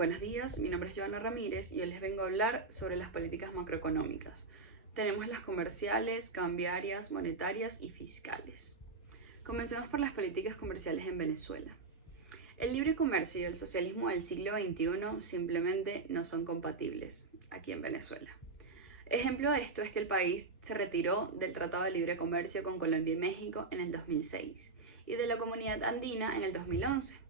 Buenos días, mi nombre es Joana Ramírez y hoy les vengo a hablar sobre las políticas macroeconómicas. Tenemos las comerciales, cambiarias, monetarias y fiscales. Comencemos por las políticas comerciales en Venezuela. El libre comercio y el socialismo del siglo XXI simplemente no son compatibles aquí en Venezuela. Ejemplo de esto es que el país se retiró del Tratado de Libre Comercio con Colombia y México en el 2006 y de la Comunidad Andina en el 2011.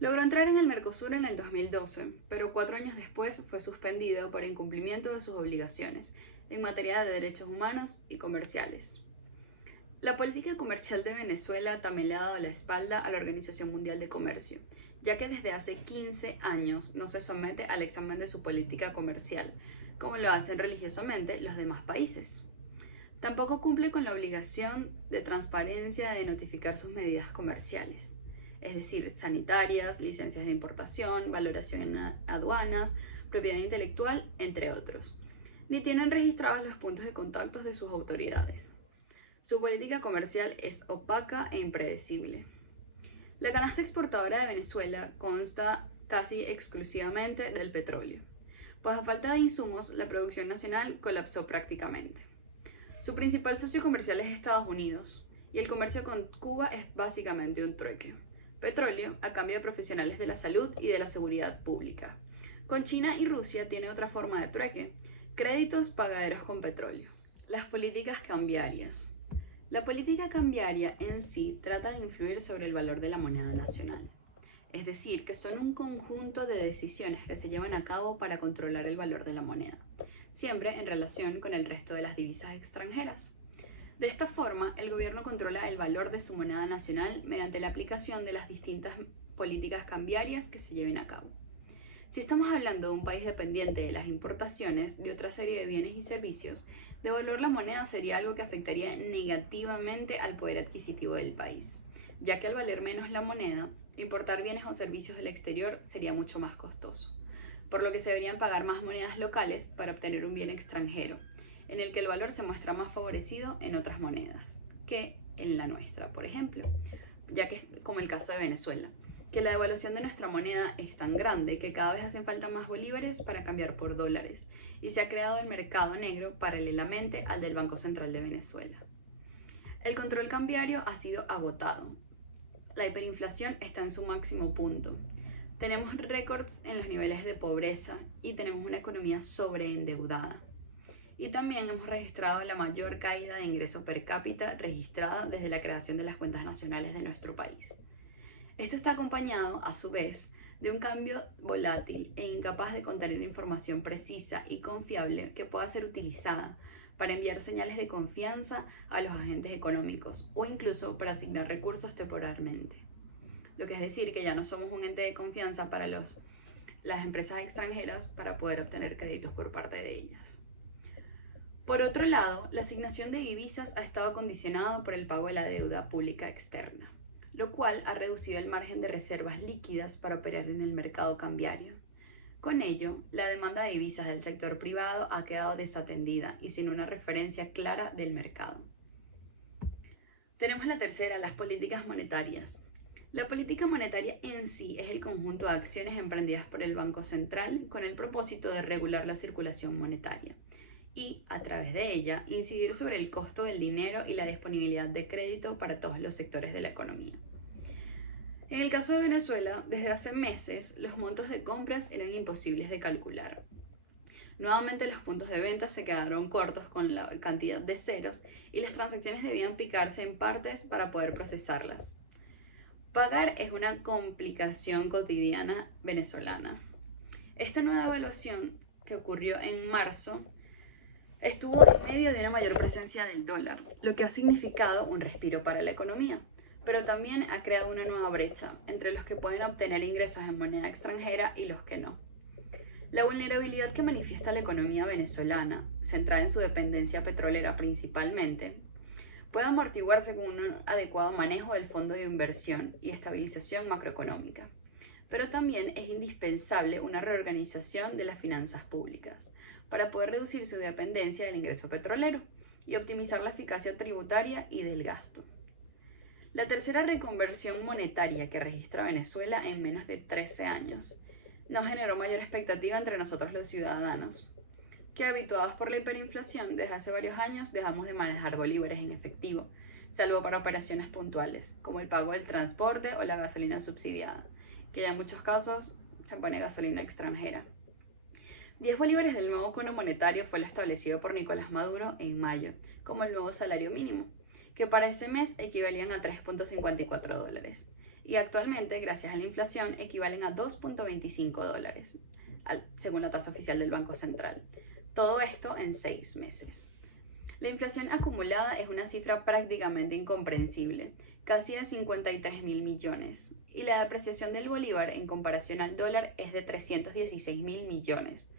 Logró entrar en el Mercosur en el 2012, pero 4 años después fue suspendido por incumplimiento de sus obligaciones en materia de derechos humanos y comerciales. La política comercial de Venezuela también le ha dado la espalda a la Organización Mundial de Comercio, ya que desde hace 15 años no se somete al examen de su política comercial, como lo hacen religiosamente los demás países. Tampoco cumple con la obligación de transparencia de notificar sus medidas comerciales, es decir, sanitarias, licencias de importación, valoración en aduanas, propiedad intelectual, entre otros. Ni tienen registrados los puntos de contacto de sus autoridades. Su política comercial es opaca e impredecible. La canasta exportadora de Venezuela consta casi exclusivamente del petróleo, pues a falta de insumos la producción nacional colapsó prácticamente. Su principal socio comercial es Estados Unidos, y el comercio con Cuba es básicamente un trueque. Petróleo a cambio de profesionales de la salud y de la seguridad pública. Con China y Rusia tiene otra forma de trueque, créditos pagaderos con petróleo. Las políticas cambiarias. La política cambiaria en sí trata de influir sobre el valor de la moneda nacional. Es decir, que son un conjunto de decisiones que se llevan a cabo para controlar el valor de la moneda, siempre en relación con el resto de las divisas extranjeras. De esta forma, el gobierno controla el valor de su moneda nacional mediante la aplicación de las distintas políticas cambiarias que se lleven a cabo. Si estamos hablando de un país dependiente de las importaciones de otra serie de bienes y servicios, devaluar la moneda sería algo que afectaría negativamente al poder adquisitivo del país, ya que al valer menos la moneda, importar bienes o servicios del exterior sería mucho más costoso, por lo que se deberían pagar más monedas locales para obtener un bien extranjero, en el que el valor se muestra más favorecido en otras monedas que en la nuestra, por ejemplo, ya que es como el caso de Venezuela, que la devaluación de nuestra moneda es tan grande que cada vez hacen falta más bolívares para cambiar por dólares, y se ha creado el mercado negro paralelamente al del Banco Central de Venezuela. El control cambiario ha sido agotado. La hiperinflación está en su máximo punto. Tenemos récords en los niveles de pobreza y tenemos una economía sobreendeudada. Y también hemos registrado la mayor caída de ingreso per cápita registrada desde la creación de las cuentas nacionales de nuestro país. Esto está acompañado, a su vez, de un cambio volátil e incapaz de contener información precisa y confiable que pueda ser utilizada para enviar señales de confianza a los agentes económicos o incluso para asignar recursos temporalmente. Lo que es decir que ya no somos un ente de confianza para las empresas extranjeras para poder obtener créditos por parte de ellas. Por otro lado, la asignación de divisas ha estado condicionada por el pago de la deuda pública externa, lo cual ha reducido el margen de reservas líquidas para operar en el mercado cambiario. Con ello, la demanda de divisas del sector privado ha quedado desatendida y sin una referencia clara del mercado. Tenemos la tercera, las políticas monetarias. La política monetaria en sí es el conjunto de acciones emprendidas por el Banco Central con el propósito de regular la circulación monetaria y, a través de ella, incidir sobre el costo del dinero y la disponibilidad de crédito para todos los sectores de la economía. En el caso de Venezuela, desde hace meses, los montos de compras eran imposibles de calcular. Nuevamente los puntos de venta se quedaron cortos con la cantidad de ceros y las transacciones debían picarse en partes para poder procesarlas. Pagar es una complicación cotidiana venezolana. Esta nueva evaluación, que ocurrió en marzo, estuvo en medio de una mayor presencia del dólar, lo que ha significado un respiro para la economía, pero también ha creado una nueva brecha entre los que pueden obtener ingresos en moneda extranjera y los que no. La vulnerabilidad que manifiesta la economía venezolana, centrada en su dependencia petrolera principalmente, puede amortiguarse con un adecuado manejo del fondo de inversión y estabilización macroeconómica. Pero también es indispensable una reorganización de las finanzas públicas para poder reducir su dependencia del ingreso petrolero y optimizar la eficacia tributaria y del gasto. La tercera reconversión monetaria que registra Venezuela en menos de 13 años no generó mayor expectativa entre nosotros los ciudadanos, que habituados por la hiperinflación desde hace varios años dejamos de manejar bolívares en efectivo, salvo para operaciones puntuales, como el pago del transporte o la gasolina subsidiada, que ya en muchos casos se pone gasolina extranjera. 10 bolívares del nuevo cono monetario fue lo establecido por Nicolás Maduro en mayo, como el nuevo salario mínimo, que para ese mes equivalían a 3.54 dólares, y actualmente, gracias a la inflación, equivalen a 2.25 dólares, según la tasa oficial del Banco Central. Todo esto en 6 meses. La inflación acumulada es una cifra prácticamente incomprensible, casi de 53.000 millones, y la depreciación del bolívar en comparación al dólar es de 316.000 millones.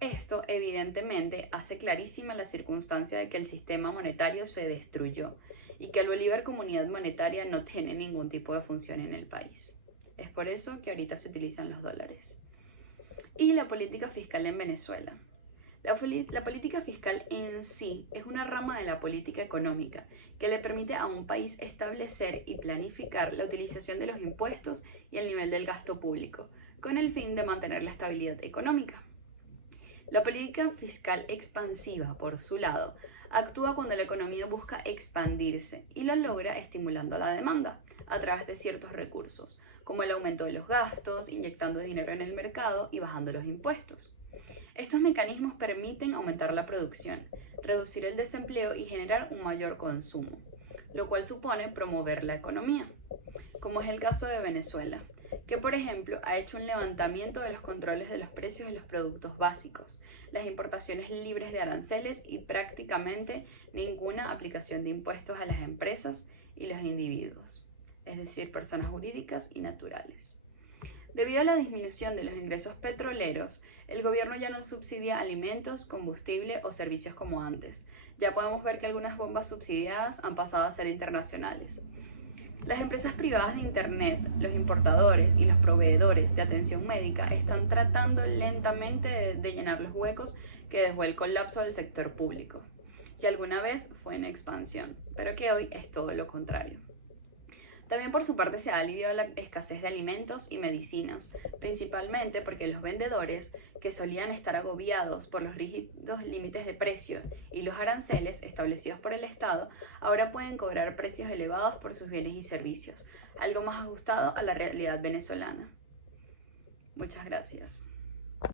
Esto evidentemente hace clarísima la circunstancia de que el sistema monetario se destruyó y que el bolívar como unidad monetaria no tiene ningún tipo de función en el país. Es por eso que ahorita se utilizan los dólares. Y la política fiscal en Venezuela. La política fiscal en sí es una rama de la política económica que le permite a un país establecer y planificar la utilización de los impuestos y el nivel del gasto público, con el fin de mantener la estabilidad económica. La política fiscal expansiva, por su lado, actúa cuando la economía busca expandirse y lo logra estimulando la demanda a través de ciertos recursos, como el aumento de los gastos, inyectando dinero en el mercado y bajando los impuestos. Estos mecanismos permiten aumentar la producción, reducir el desempleo y generar un mayor consumo, lo cual supone promover la economía, como es el caso de Venezuela, que por ejemplo ha hecho un levantamiento de los controles de los precios de los productos básicos, las importaciones libres de aranceles y prácticamente ninguna aplicación de impuestos a las empresas y los individuos, es decir, personas jurídicas y naturales. Debido a la disminución de los ingresos petroleros, el gobierno ya no subsidia alimentos, combustible o servicios como antes. Ya podemos ver que algunas bombas subsidiadas han pasado a ser internacionales. Las empresas privadas de Internet, los importadores y los proveedores de atención médica están tratando lentamente de llenar los huecos que dejó el colapso del sector público, que alguna vez fue en expansión, pero que hoy es todo lo contrario. También por su parte se ha aliviado la escasez de alimentos y medicinas, principalmente porque los vendedores, que solían estar agobiados por los rígidos límites de precio y los aranceles establecidos por el Estado, ahora pueden cobrar precios elevados por sus bienes y servicios, algo más ajustado a la realidad venezolana. Muchas gracias.